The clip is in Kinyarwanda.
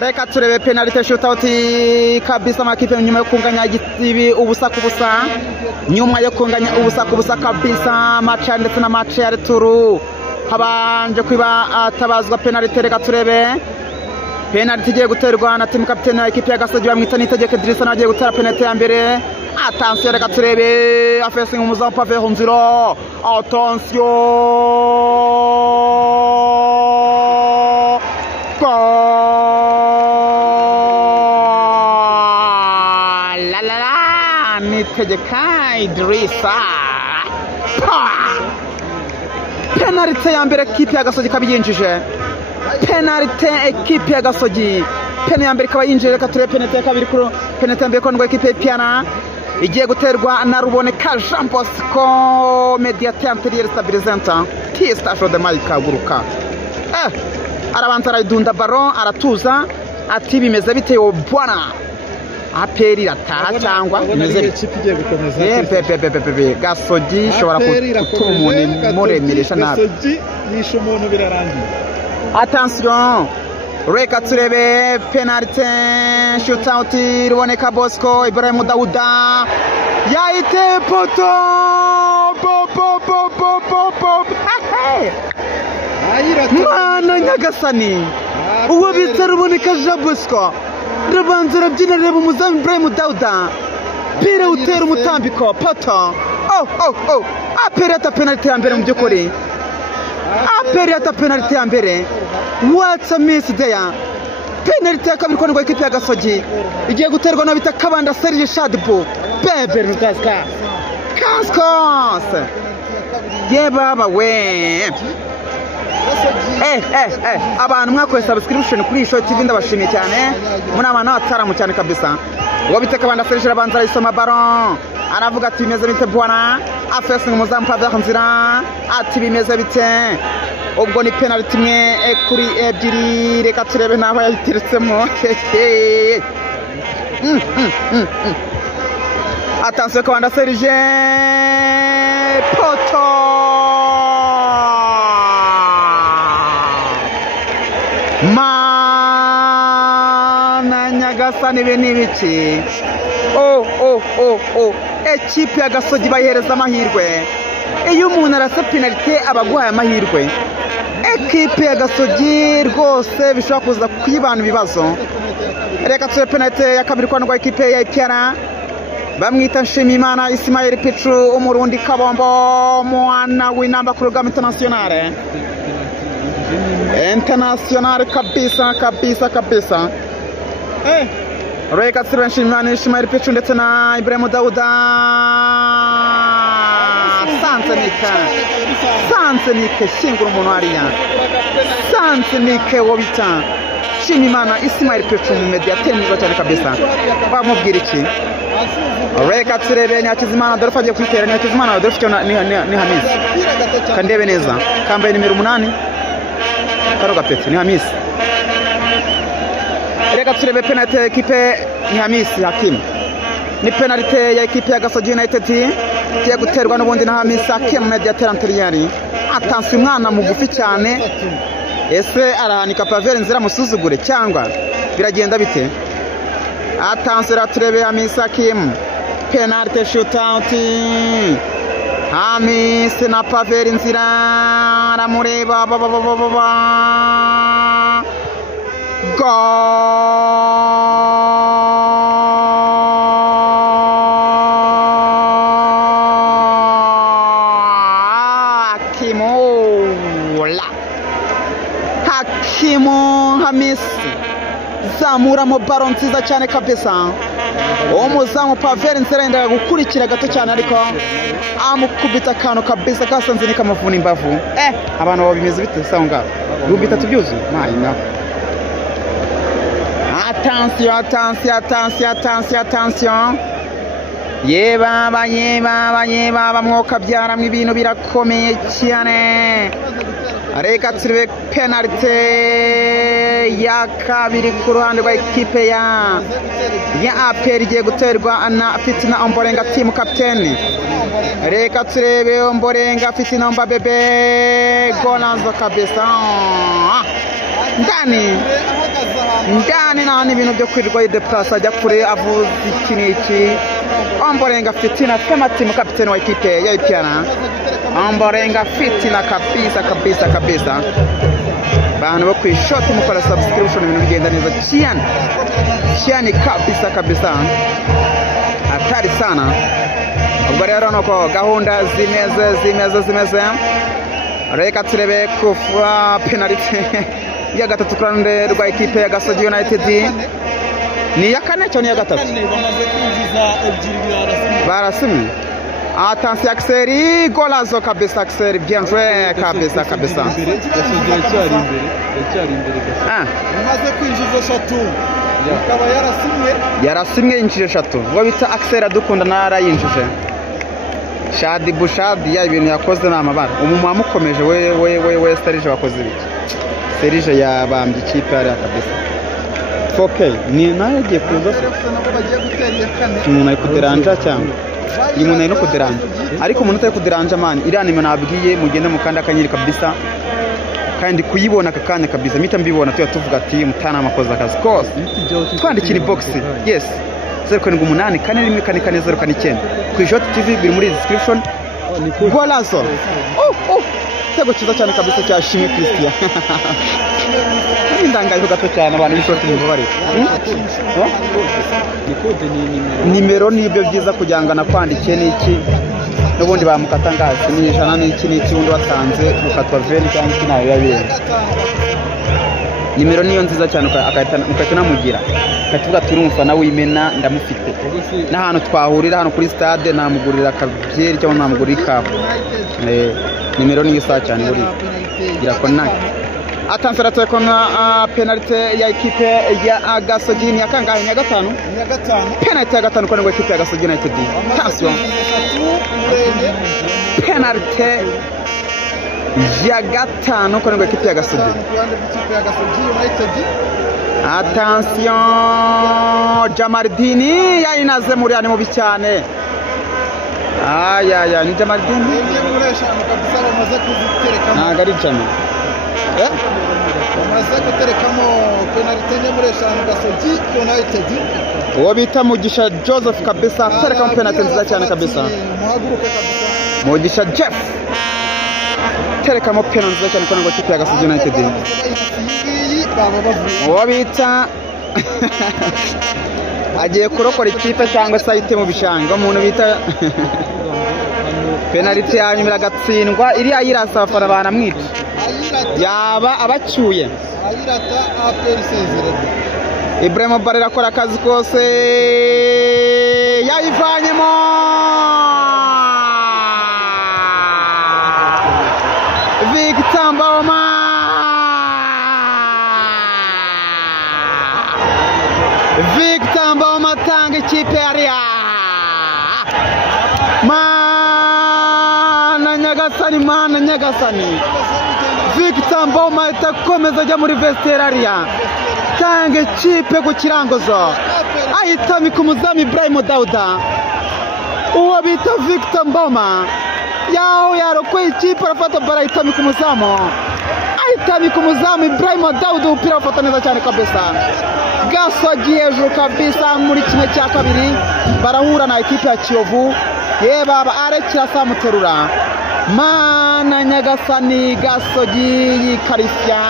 reka turebe penalty shootout kabisa makipe nyuma yo kunganya igitibi ubusa ku busa nyuma yo kunganya ubusa ku busa kabisa match ndetse na match ya returu habanje kwiba atabazwa penalty reka turebe penalty igiye guterwa na team captain ya equipe ya Gasogi bamwita Nitegeke Idrissa nagiye gutera penalty ya mbere attention reka turebe afese umuzamu Pave Nziro attention Nitegeka Idrissa penalty ya mbere equipe ya Gasogi kabiyinjije penalty equipe ya Gasogi penalty ya mbere ikaba yinjije reka turebe penalty ya kabiri kuri penalty ya mbere kondwa equipe ya Piana igiye guterwa na Ruboneka Jean Bosco mediateur anterior stabilisant T-station de Malika guruka arabanza arayidunda ballon aratuza ati bimeze bite yo bwana aperi rataha cyangwa bimeze bite Gasogi ishobora gutuma umuntu muremeresha nabi Gasogi yishe umuntu birarangiye attention reka turebe penalty shootout Ruboneka Bosco Ibrahim Dauda yaite poto mwana nyagasani uwo bita Ruboneka Jean Bosco rabanza arabyina reba umuzamu Ibrahim Dauda pira utera umutambiko poto aperi ata penalty ya mbere mu byukuri aperi ata penalty ya mbere what's a miss there penalty ya kabiri kondwa equipe ya Gasogi igiye guterwa no bita Kabanda Serge Shadbu bebe rugaska kaskos ye baba we abantu mwakoze subscription kuri Show TV ndabashimiye cyane muri abantu bataramu cyane kabisa uwo bita Kabanda Serge rabanza ayisoma baron aravuga ati bimeze bite bwana afese umuzamu Pave Nzira ati bimeze bite ubwo ni penalty imwe kuri ebyiri reka turebe naho yayitiritsemo attention Kabanda Serge poto mana nyagasani be nibiki equipe ya Gasogi bayihereza amahirwe iyo umuntu arasa penalty abaguhaye amahirwe equipe ya Gasogi rwose bishobora kuza kwibana ibibazo reka turebe penalty ya kabiri kondwa equipe ya Piana bamwita Nshimiyimana Ismail Petru umurundi kabombo mwana w'inamba ku rugamba international kabisa reka turebe Nshimiyimana Ismail Petru ndetse na Ibrahim Dauda Sansenike shingura umuntu hariya Sansenike wobita Nshimiyimana Ismail Petru mu mediateur mwiza cyane kabisa bamubwira iki reka turebe Nyakizimana Adolphe agiye kwitera Nyakizimana Adolphe ni Hamisi kandebe neza kambaye nimero 8 karo gapeti ni Hamisi reka turebe penalty ya equipe ni Hamisi Hakim ni penalty ya equipe ya Gasogi United igiye guterwa n'ubundi na Hamisi Hakim mediateur anterior attention umwana mugufi cyane ese arahanika Pave Nzira musuzugure cyangwa biragenda bite attention turebe Hamisi Hakim penalty shootout Hamisi na Pave Nzira aramureba Hakimu Hamisi zamuramo baro nziza cyane kabisa umuzamu Pave Nzira yenda gukurikira gato cyane ariko amukubita akantu kabisa kasanze ni kamavuna imbavu abantu babimeze bite sanga rubita tubyuzu mayina attention ye baba mwoka byaramwe ibintu birakomeye cyane reka turebe penalty ya kabiri ku ruhande rwa equipe ya APR igiye guterwa na Fitina Ombolenga team captain reka turebe Ombolenga Fitina Omba bebe golanzo kabisa ndani nani ibintu byo kwirirwa yideplasa ajya kure avuza iki n'iki. Ombolenga fitina kama timu kapiteni wa ekipe ya Ipiana. Ombolenga fitina kabisa. Bantu bo kwishoti mukora subscription ibintu bigenda neza cyane kabisa. Hatari sana. Ubwo rero nuko gahunda zimeze. Reka turebe kufa penalty ya gatatu ku ruhande rwa ekipe ya Gasogi United. Ni ya kane cyangwa ni ya gatatu? Bamaze kwinjiza ebyiri barasimye. Attention Axel, golazo kabisa Axel, bien joué kabisa. Gasogi yacyari imbere Bamaze kwinjiza eshatu. Akaba yarasimye injije eshatu. Ngo bita Axel adukunda narayinjije. Shadi Bushadi ya ibintu yakoze n'amabara. Umuntu wamukomeje we Serge wakoze ibiki? Serge yabambye ikipe ari kabisa. Okay, ni nayo agiye kuza umuntu ari kuderanja cyangwa iyi muntu ari no kuderanja ariko umuntu utari kuderanja mani iriya nimero nabwiye mugende mukanda akanyiri kabisa kandi kuyibona aka kanya kabisa mpita mbibona tuvuga ati mutana amakoza akazi kose twandikira box yes 078 414 ku Jot TV biri muri description. Golazo tego cyiza cyane kabisa cya Shimi Christian indangayo gato cyane abantu b'ishoti mu bari nimero nibyo byiza kujyangana kwandikiye n'iki n'ubundi bamukata ngasi ni ijana n'iki undi watanze gukatwa veni cyangwa iki nayo yabirenze. Nimero niyo nziza cyane ukahita namugira katuvuga turi umufana w'Imena ndamufite n'ahantu twahurira hano kuri stade namugurira akabyeri cyangwa namugurira ikapu. Nimero niyo isa cyane buri irakona. Attention atakona penalty ya ekipe ya Gasogi ni yakangahe ya gatanu? Penalty ya gatanu kwa ekipe ya Gasogi United. Attention. Penalty ya gatanu kwa ekipe ya Gasogi. Attention Jamardini yainaze muri ani mubi cyane. Aya ni Jamardini. Nagari cyane. Bamaze guterekamo penalty enye muri eshanu Gasogi United. Uwo bita Mugisha Joseph kabisa aterekamo penalty nziza cyane kabisa. Muhaguruke kabisa. Mugisha Jeff terekamo penalty nziza cyane kwa ekipe ya Gasogi United. Uwo bita agiye kurokora ikipe cyangwa site mu bishanga umuntu bita penalty yanyumira gatsindwa iri ayirasafara banamwica yaba abacyuye ayirata APR Sezerere. Ibrahim Barera akora akazi kose yayivanyemo Victor Mboma tanga ikipe ariya mana nyagasani Victor Mboma itakomeza ajya muri vestiaire ariya tanga ikipe ku kirangozo ahitamika umuzamu Ibrahim Dauda. Uwo bita Victor Mboma yaho yarokoye ikipe arafata bara ahitamika umuzamu Ibrahim Dauda upira afata neza cyane kabisa. Gasogi hejuru kabisa muri kimwe cya kabiri barahura na ekipe ya Kiyovu baba arekira samuterura mana nyagasani Gasogi yikarishya.